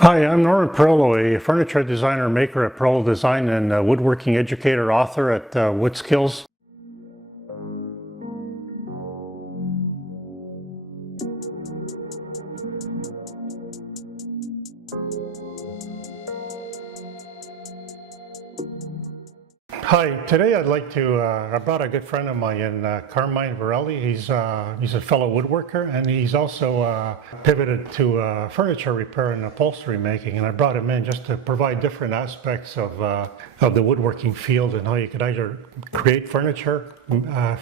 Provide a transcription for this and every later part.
Hi, I'm Norman Pirollo, a furniture designer maker at Pirollo Design and a woodworking educator author at WoodSkills. Hi, today I'd like to, I brought a good friend of mine, Carmine Verrelli. He's a fellow woodworker, and he's also pivoted to furniture repair and upholstery making. And I brought him in just to provide different aspects of the woodworking field and how you could either create furniture,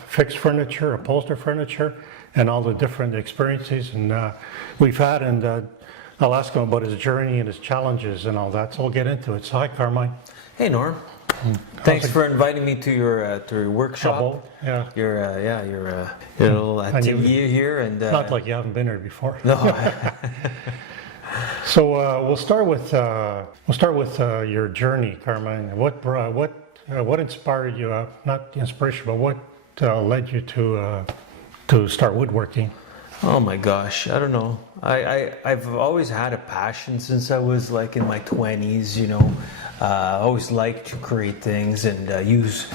fix furniture, upholster furniture, and all the different experiences we've had. And I'll ask him about his journey and his challenges and all that. So we'll get into it. So hi, Carmine. Hey, Norm. Thanks for inviting me to your workshop. Yeah. Your little atelier here, and not like you haven't been here before. No. So we'll start with your journey, Carmine. What inspired you? Not the inspiration, but what led you to start woodworking? Oh my gosh, I don't know. I've always had a passion since I was like in my 20s, you know. I always liked to create things and use,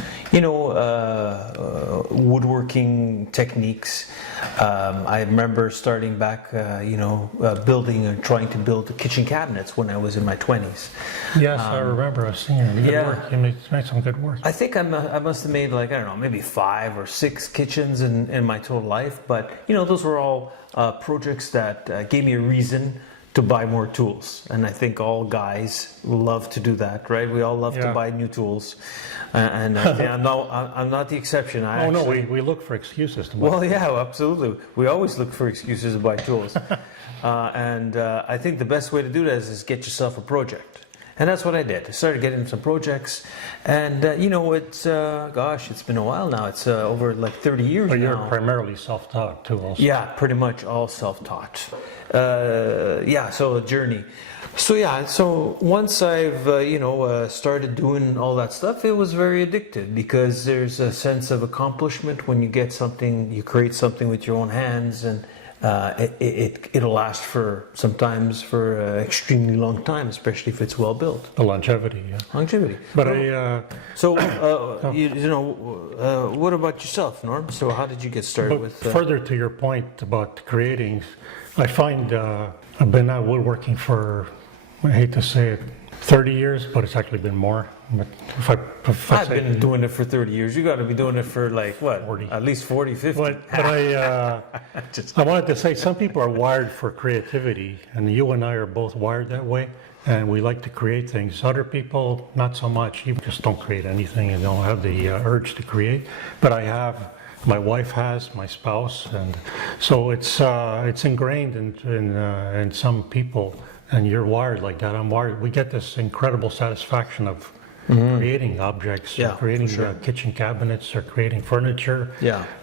woodworking techniques. I remember starting back, building and trying to build kitchen cabinets when I was in my 20s. Yes, I remember. I've seen you. Good work. You made some good work. I think I must have made maybe 5 or 6 kitchens in my total life. But, those were all projects that gave me a reason to buy more tools, and I think all guys love to do that, right? We all love to buy new tools, and I think I'm not the exception. We look for excuses to buy. Well, yeah, absolutely. We always look for excuses to buy tools, and I think the best way to do that is get yourself a project. And that's what I did. I started getting some projects, and it's been a while now. It's over like 30 years now. But you're primarily self-taught too, also. Yeah, pretty much all self-taught. So a journey. So once I've started doing all that stuff, it was very addictive because there's a sense of accomplishment when you get something, you create something with your own hands, and it'll last for sometimes for an extremely long time, especially if it's well built. The longevity, yeah. Longevity. But what about yourself, Norm? So how did you get started with? Further to your point about creating, I find I've been out woodworking for, I hate to say it, 30 years, but it's actually been more. But I've been doing it for 30 years. You got to be doing it for 40. At least 40, 50. But I wanted to say some people are wired for creativity, and you and I are both wired that way, and we like to create things. Other people, not so much. You just don't create anything and don't have the urge to create. But I have. My wife has, my spouse, and so it's ingrained in some people. And you're wired like that. I'm wired. We get this incredible satisfaction of creating objects, or creating kitchen cabinets, or creating furniture,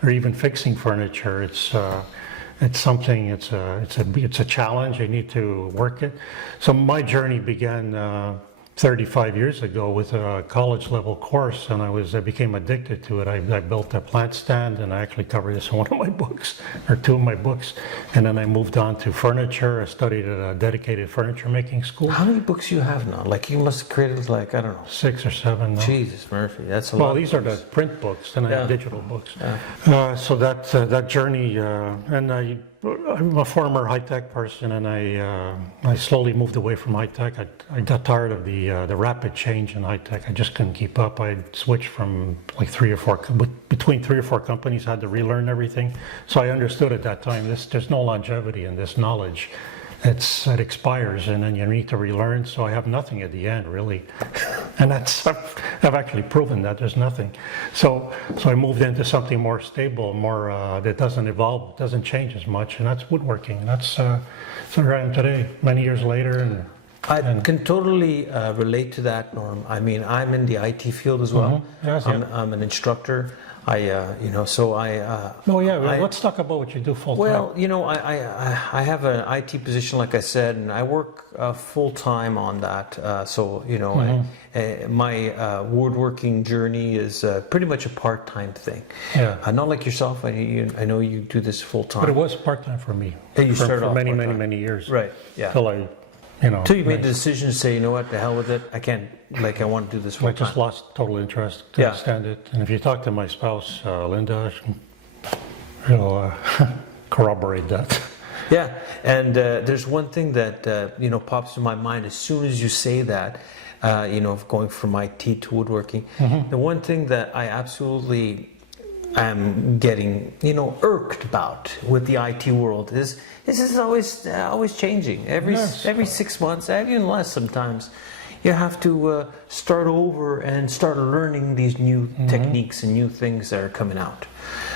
or even fixing furniture. It's something. It's a challenge. You need to work it. So my journey began 35 years ago with a college level course, and I became addicted to it. I built a plant stand, and I actually covered this in one of my books, or 2 of my books. And then I moved on to furniture. I studied at a dedicated furniture making school. How many books you have now? Like you must have created 6 or 7 now. Jesus, Murphy, that's a lot. Well, these are the print books, and I have digital books. So that journey, I'm a former high-tech person, and I slowly moved away from high-tech. I got tired of the rapid change in high-tech. I just couldn't keep up. I switched from between 3 or 4 companies. I had to relearn everything. So I understood at that time there's no longevity in this knowledge. It expires, and then you need to relearn. So I have nothing at the end, really. And I've actually proven that there's nothing. So I moved into something more stable, more that doesn't evolve, doesn't change as much, and that's woodworking. That's where I am today, many years later. I can totally relate to that, Norm. I mean, I'm in the IT field as well. Yes, I'm an instructor. let's talk about what you do full time. Well, I have an IT position, like I said, and I work full time on that. My woodworking journey is pretty much a part-time thing. Yeah. Not like yourself. I know you do this full time. But it was part-time for me. You started for off many part-time. many years. Right. Yeah. Till I you know. So you made the decision to say, you know what, the hell with it. I can't, like, I want to do this full I time. just lost total interest. Couldn't Yeah. stand it. And if you talk to my spouse, Linda, she'll corroborate that. Yeah, and there's one thing that you know, pops to my mind as soon as you say that, you know, of going from IT to woodworking. The one thing that I absolutely am getting, you know, irked about with the IT world is this is always changing. Every 6 months, even less sometimes, you have to start over and start learning these new techniques and new things that are coming out.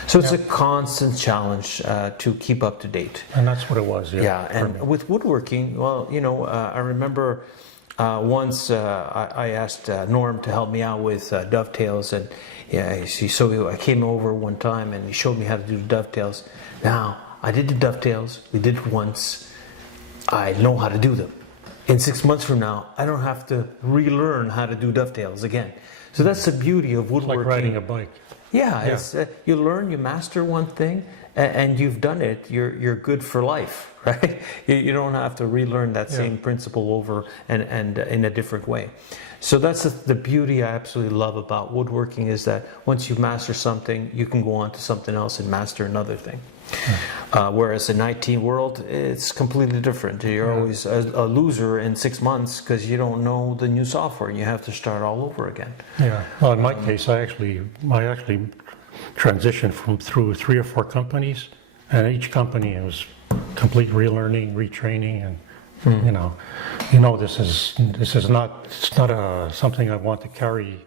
So it's a constant challenge to keep up to date. And that's what it was. Yeah, and with woodworking, well, you know, I remember once I asked Norm to help me out with dovetails, and so I came over one time and he showed me how to do the dovetails. Now, I did the dovetails, we did it once, I know how to do them. In 6 months from now, I don't have to relearn how to do dovetails again. So that's the beauty of woodworking. Like riding a bike. Yeah, it's, you learn, you master one thing, and you've done it. You're good for life, right? You don't have to relearn that same principle over and in a different way. So that's the beauty I absolutely love about woodworking, is that once you master something, you can go on to something else and master another thing. Whereas in IT world, it's completely different. You're always a loser in 6 months because you don't know the new software and you have to start all over again. Yeah. Well, in my case, I actually transitioned through 3 or 4 companies, and each company was complete relearning, retraining, and this is not something I want to carry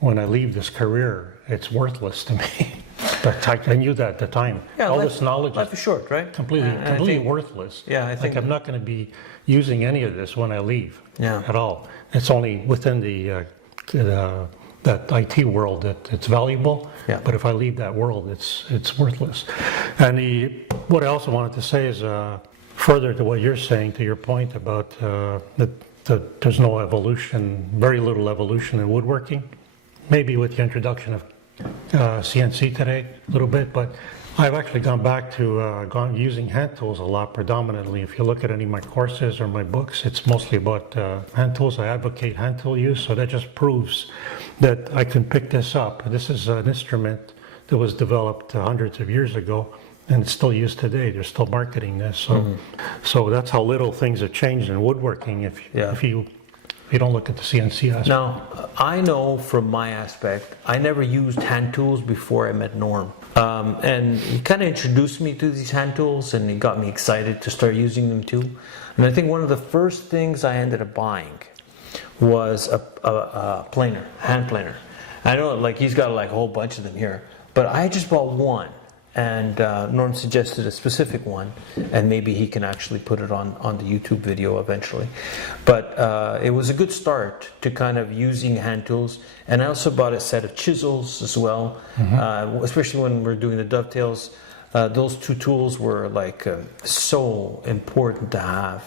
when I leave this career. It's worthless to me. But I knew that at the time. Yeah, all this knowledge life is short, right? completely worthless. Yeah, I think I'm not going to be using any of this when I leave at all. It's only within that IT world that it's valuable. Yeah. But if I leave that world, it's worthless. And what I also wanted to say is further to what you're saying, to your point about that there's no evolution, very little evolution in woodworking. Maybe with the introduction of CNC today, a little bit, but I've actually gone back to using hand tools a lot predominantly. If you look at any of my courses or my books, it's mostly about hand tools. I advocate hand tool use, so that just proves that I can pick this up. This is an instrument that was developed hundreds of years ago, and it's still used today. They're still marketing this, so that's how little things have changed in woodworking. If you don't look at the CNC aspect. Now, I know from my aspect, I never used hand tools before I met Norm. And he kind of introduced me to these hand tools, and he got me excited to start using them too. And I think one of the first things I ended up buying was a planer, hand planer. I know, like, he's got like a whole bunch of them here, but I just bought one. And Norm suggested a specific one, and maybe he can actually put it on the YouTube video eventually. But it was a good start to kind of using hand tools. And I also bought a set of chisels as well, especially when we're doing the dovetails. Those 2 tools were like so important to have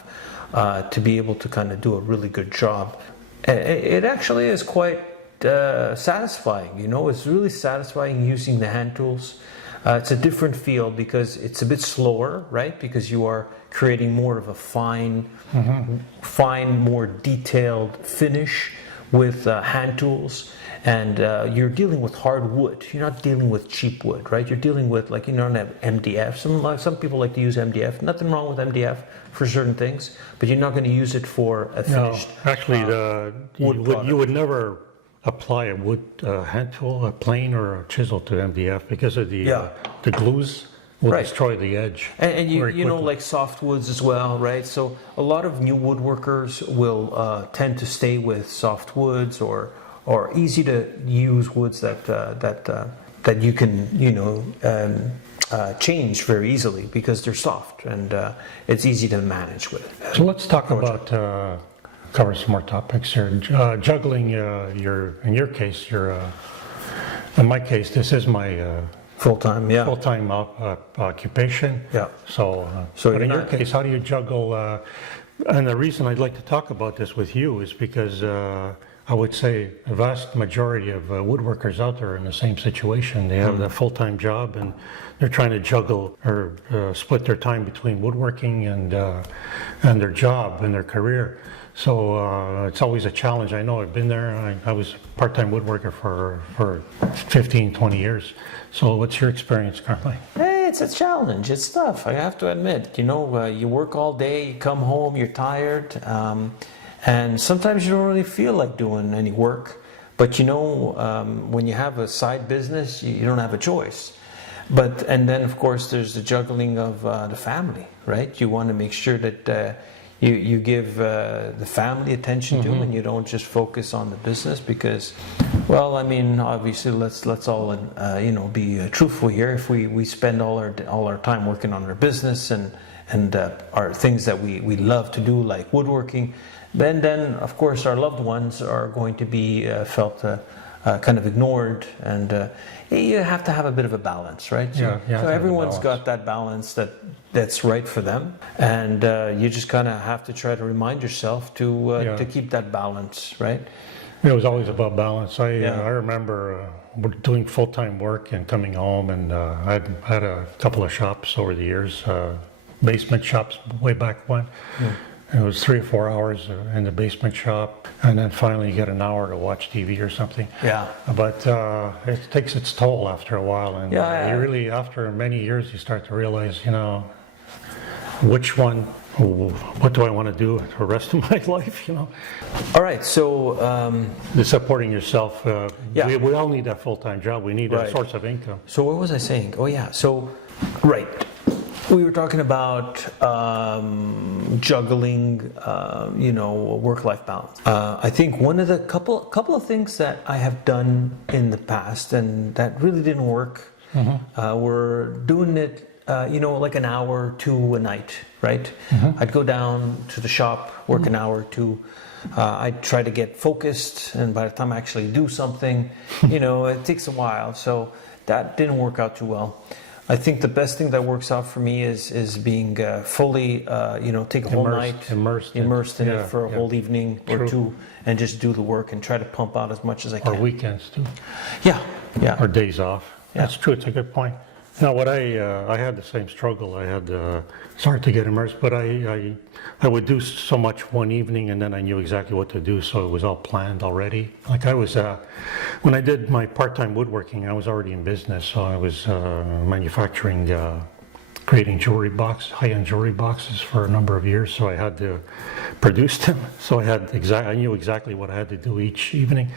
to be able to kind of do a really good job. It actually is quite satisfying, you know. It's really satisfying using the hand tools. It's a different feel because it's a bit slower, right? Because you are creating more of a fine, more detailed finish with hand tools, and you're dealing with hard wood. You're not dealing with cheap wood, right? You're dealing with, like, you don't have MDF. Some people like to use MDF. Nothing wrong with MDF for certain things, but you're not going to use it for a finished. No, actually, you would never apply a wood hand tool, a plane or a chisel to MDF because of the glues will destroy the edge. And you know, like soft woods as well, right? So a lot of new woodworkers will tend to stay with soft woods or easy to use woods that you can change very easily because they're soft and it's easy to manage with. So let's talk about. Cover some more topics here. Juggling in your case, in my case, this is my full-time occupation. Yeah. So but in your case, how do you juggle? And the reason I'd like to talk about this with you is because I would say a vast majority of woodworkers out there are in the same situation. They have a full-time job and they're trying to juggle or split their time between woodworking and their job and their career. So it's always a challenge. I know I've been there. I was a part-time woodworker for 15, 20 years. So what's your experience, Carmine? Hey, it's a challenge. It's tough. I have to admit. You work all day, you come home, you're tired, and sometimes you don't really feel like doing any work. But when you have a side business, you don't have a choice. And then of course there's the juggling of the family, right? You want to make sure that you give the family attention to, and you don't just focus on the business because, well, I mean, obviously let's all be truthful here. If we spend all our time working on our business and our things that we love to do, like woodworking, then of course our loved ones are going to be felt kind of ignored, and you have to have a bit of a balance, right? So everyone's got that balance that's right for them, and you just kind of have to try to remind yourself to keep that balance, right? It was always about balance. I remember doing full-time work and coming home, and I had a couple of shops over the years, basement shops way back when. It was 3 or 4 hours in the basement shop, and then finally you get an hour to watch TV or something. Yeah. But it takes its toll after a while, and you really, after many years, you start to realize, what do I want to do for the rest of my life, All right, so... the supporting yourself, we all need that full-time job. We need a source of income. So what was I saying? Oh yeah, so, right. We were talking about juggling, work-life balance. I think one of the couple of things that I have done in the past and that really didn't work, were doing it, like an hour or two a night, right? I'd go down to the shop, work an hour or two. I'd try to get focused, and by the time I actually do something, it takes a while. So that didn't work out too well. I think the best thing that works out for me is being fully, take a whole night, immersed in it for a whole evening or two, and just do the work and try to pump out as much as I can. Or weekends too. Yeah. Or days off. Yeah. That's true. It's a good point. Now, what I had the same struggle. I had started to get immersed, but I would do so much one evening, and then I knew exactly what to do, so it was all planned already. Like I was, when I did my part-time woodworking, I was already in business, so I was manufacturing, creating high-end jewelry boxes for a number of years, so I had to produce them. So I knew exactly what I had to do each evening.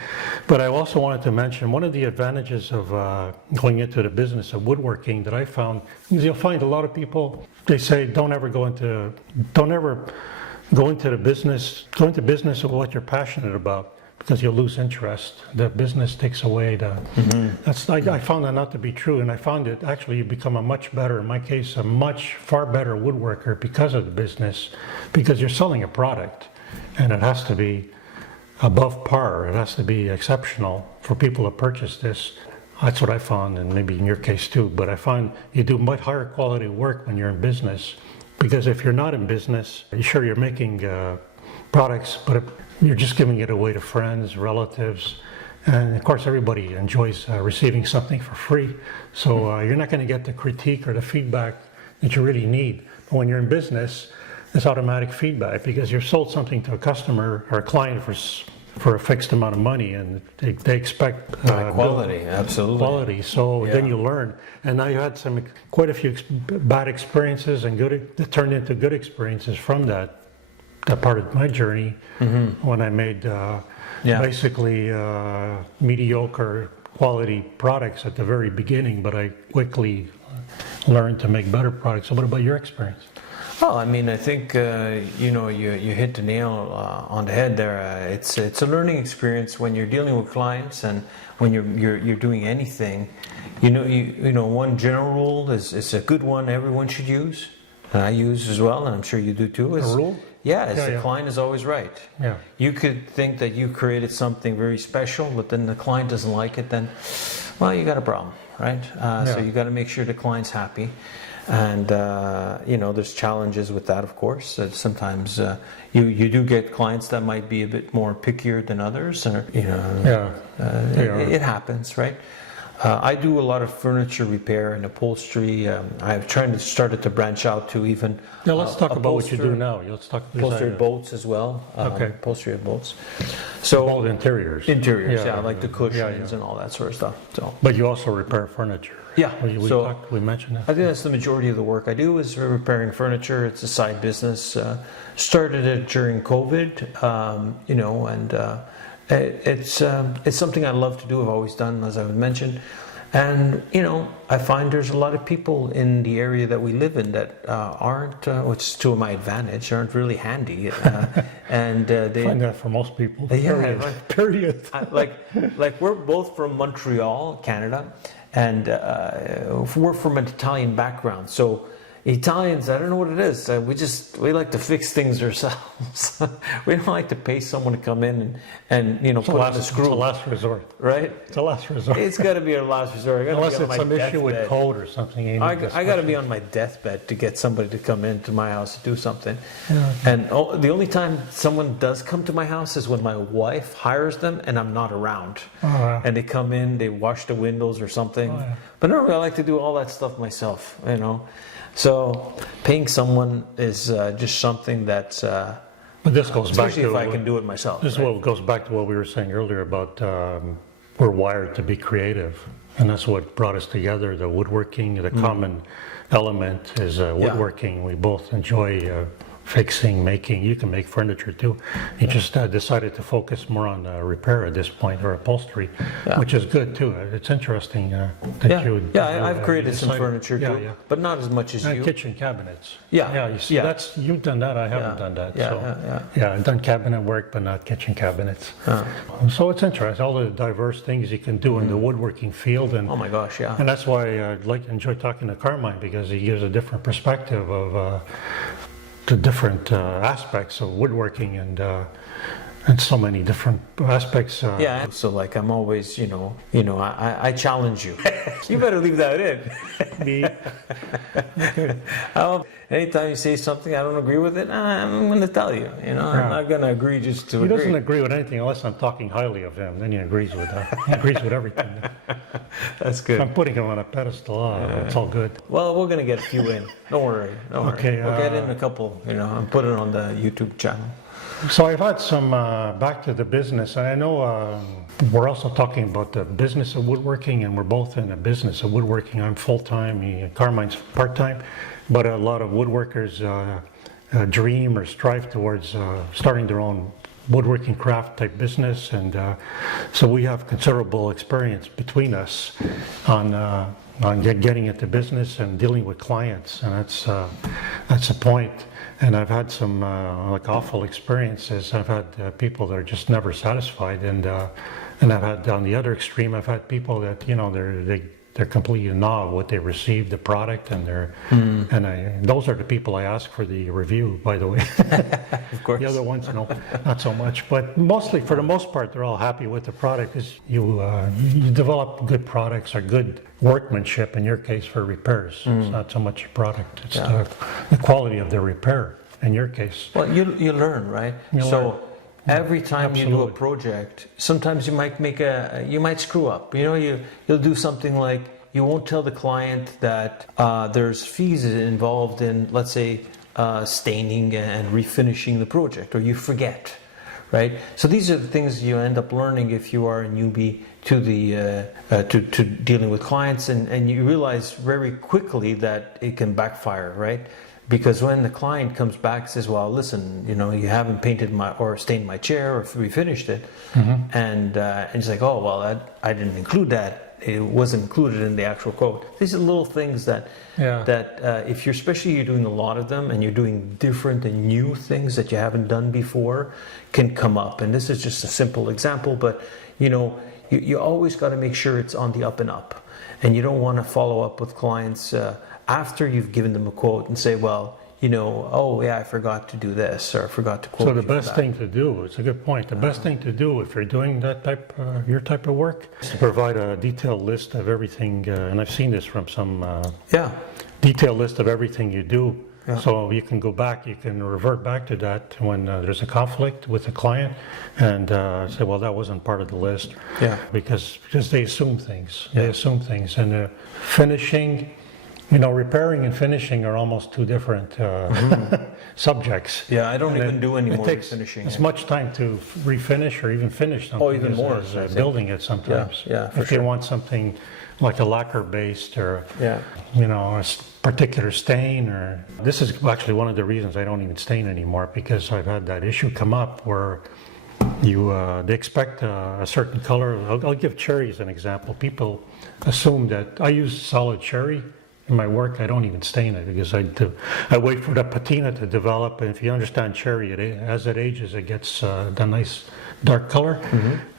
But I also wanted to mention one of the advantages of going into the business of woodworking that I found is you'll find a lot of people, they say don't ever go into business of what you're passionate about, because you'll lose interest. The business takes away I found that not to be true, and I found it actually you become in my case, far better woodworker because of the business, because you're selling a product, and it has to be above par. It has to be exceptional for people to purchase this. That's what I found, and maybe in your case too, but I find you do much higher quality work when you're in business, because if you're not in business, sure, you're making products, but you're just giving it away to friends, relatives, and of course everybody enjoys receiving something for free. So you're not going to get the critique or the feedback that you really need. But when you're in business, it's automatic feedback, because you've sold something to a customer or a client for a fixed amount of money, and they expect quality, absolutely. Quality. So then you learn. And now you had quite a few bad experiences and that turned into good experiences from that part of my journey, when I made basically mediocre quality products at the very beginning, but I quickly learned to make better products. So what about your experience? Well, I mean, I think you hit the nail on the head there. It's a learning experience when you're dealing with clients, and when you're doing anything. One general rule is a good one everyone should use, and I use as well, and I'm sure you do too. A rule? Yeah, the client is always right. Yeah. You could think that you created something very special, but then the client doesn't like it, then, well, you got a problem, right? So you got to make sure the client's happy. And there's challenges with that, of course. Sometimes you do get clients that might be a bit more pickier than others, or it happens, right? I do a lot of furniture repair and upholstery. I've tried to started to branch out to even. Now let's talk about what you do now. Let's talk upholstery boats as well. Upholstery of boats. So all the interiors. Interiors, like the cushions and all that sort of stuff. So. But you also repair furniture. Yeah. We mentioned that. I think that's the majority of the work I do is repairing furniture. It's a side business. Started it during COVID, it's something I love to do. I've always done, as I mentioned. And, I find there's a lot of people in the area that we live in that aren't, which is to my advantage, aren't really handy. And they find that for most people. Yeah, period. Like we're both from Montreal, Canada, and we're from an Italian background. So Italians, I don't know what it is. We like to fix things ourselves. We don't like to pay someone to come in and put on a screw. It's a last resort, right? It's a last resort. It's got to be a last resort. Unless it's some issue with code or something. I got to be on my deathbed to get somebody to come into my house to do something. Yeah. And the only time someone does come to my house is when my wife hires them and I'm not around. And they come in, they wash the windows or something. But normally I like to do all that stuff myself. So paying someone is just something that's. But this goes back to if I can do it myself. This is what goes back to what we were saying earlier about we're wired to be creative, and that's what brought us together. The woodworking, the common element is woodworking. We both enjoy fixing, making. You can make furniture too. You just decided to focus more on repair at this point, or upholstery, which is good too. It's interesting that you would. I've created some furniture too, but not as much as you. Kitchen cabinets. Yeah. You see, you've done that. I haven't done that. I've done cabinet work, but not kitchen cabinets. So it's interesting, all the diverse things you can do in the woodworking field, and oh my gosh, yeah. And that's why I enjoy talking to Carmine, because he gives a different perspective of the different aspects of woodworking and so many different aspects. So like I'm always, I challenge you. You better leave that in. Anytime you say something I don't agree with it, I'm going to tell you. I'm not going to agree just to agree. He doesn't agree with anything unless I'm talking highly of him. Then he agrees with that. He agrees with everything. That's good. If I'm putting him on a pedestal. It's all good. Well, we're going to get a few in. Don't worry. Okay, we'll get in a couple. And put it on the YouTube channel. So I've had some, back to the business, and I know we're also talking about the business of woodworking, and we're both in the business of woodworking. I'm full-time, Carmine's part-time, but a lot of woodworkers dream or strive towards starting their own woodworking craft type business, and so we have considerable experience between us on getting into business and dealing with clients, and that's the point. And I've had some awful experiences. I've had people that are just never satisfied, and I've had, on the other extreme, I've had people that they're completely in awe of what they received, the product, and those are the people I ask for the review, by the way. Of course. The other ones, not so much. But mostly, for the most part, they're all happy with the product, because you develop good products or good workmanship, in your case, for repairs. It's not so much the product, it's the quality of the repair, in your case. Well, you learn, right? Every time you do a project, sometimes you might you might screw up. You'll do something like, you won't tell the client that there's fees involved in, let's say, staining and refinishing the project, or you forget, right? So these are the things you end up learning if you are a newbie to the to dealing with clients, and you realize very quickly that it can backfire, right? Because when the client comes back and says, well, listen, you haven't painted or stained my chair or refinished it, and it's like, oh, well, I didn't include that. It wasn't included in the actual quote. These are little things that if you're doing a lot of them, and you're doing different and new things that you haven't done before, can come up. And this is just a simple example, but you always got to make sure it's on the up and up, and you don't want to follow up with clients after you've given them a quote and say, well, I forgot to do this, or I forgot to quote. So the best thing to do, it's a good point, the best thing to do if you're doing that your type of work, is to provide a detailed list of everything, and I've seen this from some detailed list of everything you do. So you can go back, you can revert back to that when there's a conflict with a client and say, well, that wasn't part of the list. Because they assume things. They assume things. And finishing, repairing and finishing are almost two different subjects. Yeah, I don't even do any more takes finishing. as much time to refinish or even finish something even more, as building it sometimes. For you want something like a lacquer based or a particular stain, or this is actually one of the reasons I don't even stain anymore, because I've had that issue come up where they expect a certain color. I'll give cherry as an example. People assume that I use solid cherry in my work. I don't even stain it because I wait for the patina to develop, and if you understand cherry, as it ages it gets the nice dark color.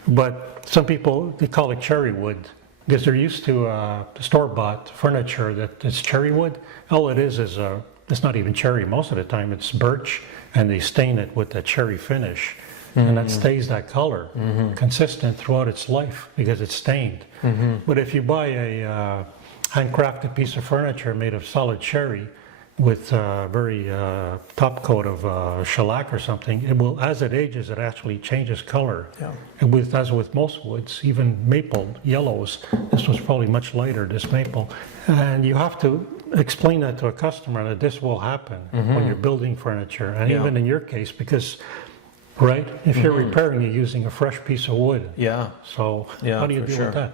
But some people, they call it cherry wood because they're used to store-bought furniture that it's cherry wood. All it is it's not even cherry most of the time. It's birch, and they stain it with a cherry finish, and that stays that color consistent throughout its life because it's stained. But if you buy a handcrafted piece of furniture made of solid cherry with a very top coat of shellac or something, it will, as it ages, it actually changes color. And as with most woods, even maple yellows, this was probably much lighter, this maple. And you have to explain that to a customer that this will happen when you're building furniture. And even in your case, because, right, if you're repairing, you're using a fresh piece of wood. So how do you deal with that?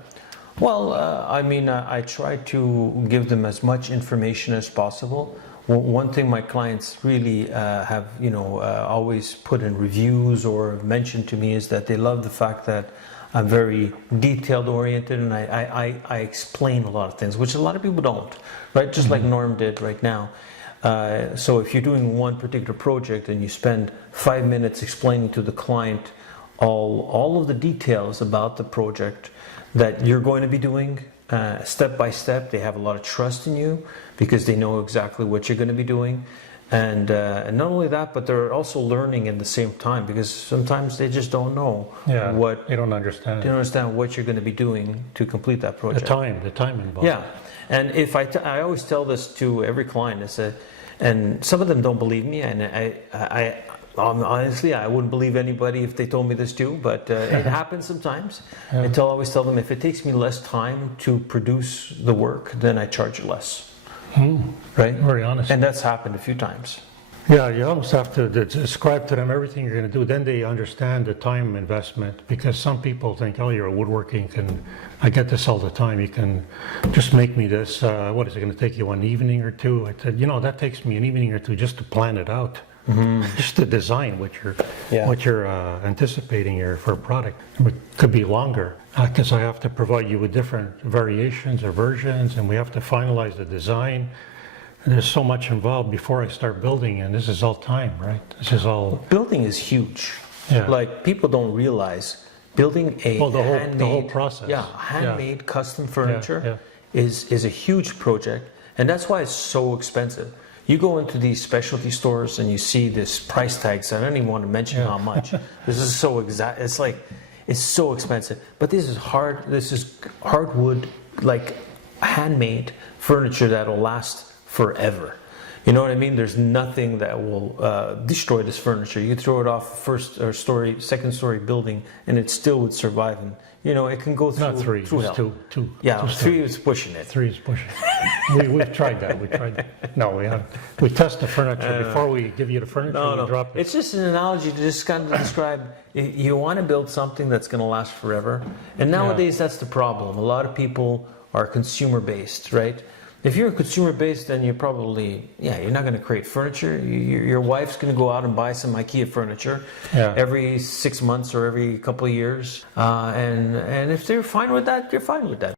Well, I try to give them as much information as possible. One thing my clients really have, always put in reviews or mentioned to me is that they love the fact that I'm very detailed oriented, and I explain a lot of things, which a lot of people don't, right? Just like Norm did right now. So if you're doing one particular project and you spend 5 minutes explaining to the client all of the details about the project that you're going to be doing step by step, they have a lot of trust in you because they know exactly what you're going to be doing. And not only that, but they're also learning at the same time, because sometimes they just don't know what they don't understand. They don't understand what you're going to be doing to complete that project. The time involved. Yeah, and if I always tell this to every client. I said, and some of them don't believe me, and I honestly, I wouldn't believe anybody if they told me this too, but it happens sometimes. I always tell them, if it takes me less time to produce the work, then I charge less. Right? Very honest. And that's happened a few times. Yeah, you almost have to describe to them everything you're going to do. Then they understand the time investment, because some people think, oh, you're a woodworking, I get this all the time. You can just make me this. What is it going to take you, an evening or two? I said, that takes me an evening or two just to plan it out. Just to design what you're anticipating here for a product. It could be longer because I have to provide you with different variations or versions, and we have to finalize the design. And there's so much involved before I start building, and this is all time, right? This is all... Building is huge. Like, people don't realize building a handmade... the whole process. Handmade custom furniture is a huge project, and that's why it's so expensive. You go into these specialty stores and you see this price tags. I don't even want to mention how much. This is so exact. It's like, it's so expensive. But this is hardwood, like handmade furniture that'll last forever. You know what I mean? There's nothing that will destroy this furniture. You throw it off first or second story building, and it still would survive. And it can go through. Not three. Through hell. Two. Yeah, three is pushing it. Three is pushing it. We've tried that. No, we haven't. We test the furniture before we give you the furniture. We drop it. It's just an analogy to just kind of describe. You want to build something that's going to last forever, and nowadays that's the problem. A lot of people are consumer based, right? If you're consumer based, then you're probably, you're not going to create furniture. Your wife's going to go out and buy some IKEA furniture every 6 months or every couple of years. And if they're fine with that, you're fine with that.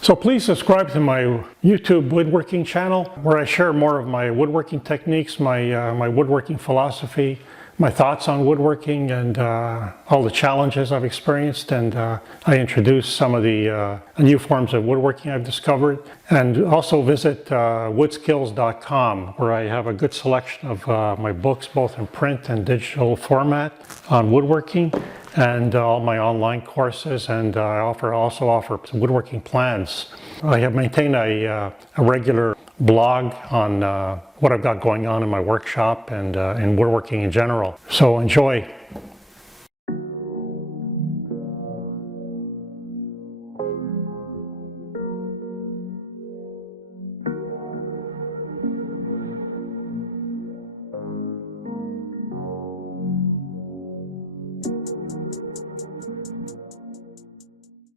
So please subscribe to my YouTube woodworking channel, where I share more of my woodworking techniques, my woodworking philosophy, my thoughts on woodworking, and all the challenges I've experienced, and I introduce some of the new forms of woodworking I've discovered. And also visit woodskills.com, where I have a good selection of my books, both in print and digital format, on woodworking. and all my online courses, and I also offer some woodworking plans. I have maintained a regular blog on what I've got going on in my workshop and in woodworking in general. So enjoy.